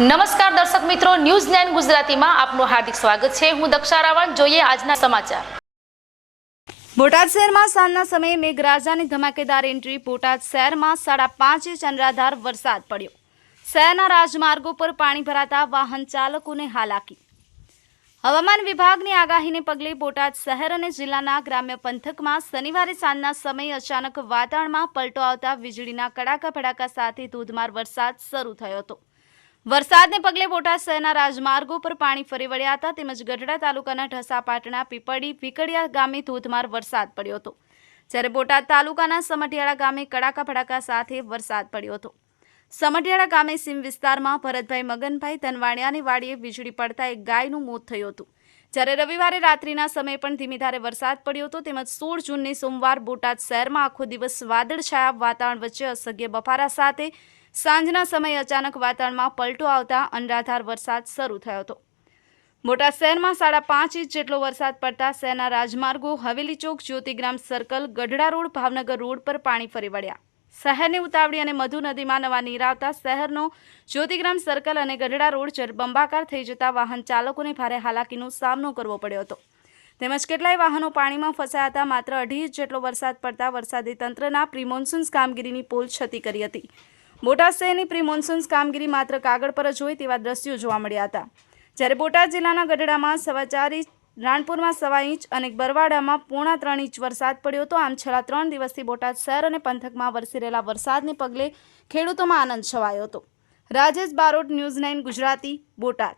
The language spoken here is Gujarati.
નમસ્કાર દર્શક મિત્રો ન્યૂઝ નાઇન ગુજરાતીમાં આપનું હાર્દિક સ્વાગત છે. હું દક્ષા રાવણ જોઈએ આજના સમાચાર. બોટાદ શહેરમાં સાંજના સમયે મેઘરાજાની ધમાકેદાર એન્ટ્રી. બોટાદ શહેરમાં સાડા પાંચ ઇંચ અનરાધાર વરસાદ પડ્યો. શહેરના રાજમાર્ગો પર પાણી ભરાતા વાહન ચાલકોને હાલાકી. હવામાન વિભાગની આગાહીને પગલે બોટાદ શહેર અને જિલ્લાના ગ્રામ્ય પંથકમાં શનિવારે સાંજના સમયે અચાનક વાતાવરણમાં પલટો આવતા વીજળીના કડાકા ભડાકા સાથે ધોધમાર વરસાદ શરૂ થયો હતો. વરસાદને પગલે બોટાદ શહેરના રાજમાર્ગો પર પાણી ફરી વળ્યા હતા તેમજ ગઢડા તાલુકાના ઢસા પાટણા પીપળી ભીકડિયા ગામે ધોધમાર વરસાદ પડ્યો હતો. જ્યારે બોટાદ તાલુકાના સમઢિયાળા ગામે કડાકા ભડાકા સાથે વરસાદ પડ્યો હતો. સમઢિયાળા ગામે સીમ વિસ્તારમાં ભરતભાઈ મગનભાઈ ધનવાણિયાની વાડીએ વીજળી પડતા એક ગાયનું મોત થયું હતું. જ્યારે રવિવારે રાત્રિના સમયે પણ ધીમી ધારે વરસાદ પડ્યો હતો, તેમજ સોળ જૂનની સોમવાર બોટાદ શહેરમાં આખો દિવસ વાદળછાયા વાતાવરણ વચ્ચે અસહ્ય બફારા સાથે સાંજના સમયે અચાનક વાતાવરણમાં પલટો આવતા અનરાધાર વરસાદ શરૂ થયો હતો. બોટાદ શહેરમાં સાડા પાંચ ઇંચ જેટલો વરસાદ પડતા શહેરના રાજમાર્ગો Haveli Chowk, Jyotigram circle, Gadhada road, Bhavnagar road પર પાણી ફરી વળ્યા. શહેરની ઉતાવળી અને મધુ નદીમાં નવા નીર આવતા શહેરનો જ્યોતિગ્રામ સર્કલ અને ગઢડા રોડ બંબાકાર થઈ જતા વાહન ચાલકોને ભારે હાલાકીનો સામનો કરવો પડ્યો હતો. તેમજ કેટલાય વાહનો પાણીમાં ફસાયા હતા, માત્ર અઢી ઇંચ જેટલો વરસાદ પડતા વરસાદી તંત્રના પ્રિમોન્સૂન્સ કામગીરીની પોલ છતી કરી હતી. બોટાદ શહેરની પ્રિમોન્સૂન્સ કામગીરી માત્ર કાગળ પર જ હોય તેવા દ્રશ્યો જોવા મળ્યા હતા. જ્યારે બોટાદ જિલ્લાના ગઢડામાં સવા ચાર ઇંચ રાણપુરમાં સવા ઇંચ અને બરવાડામાં પોણા ત્રણ ઇંચ વરસાદ પડ્યો હતો. આમ છેલ્લા ત્રણ દિવસથી બોટાદ શહેર અને પંથકમાં વરસી રહેલા વરસાદને પગલે ખેડૂતોમાં આનંદ છવાયો હતો. Rajesh Barot, news nine Gujarati, Botad.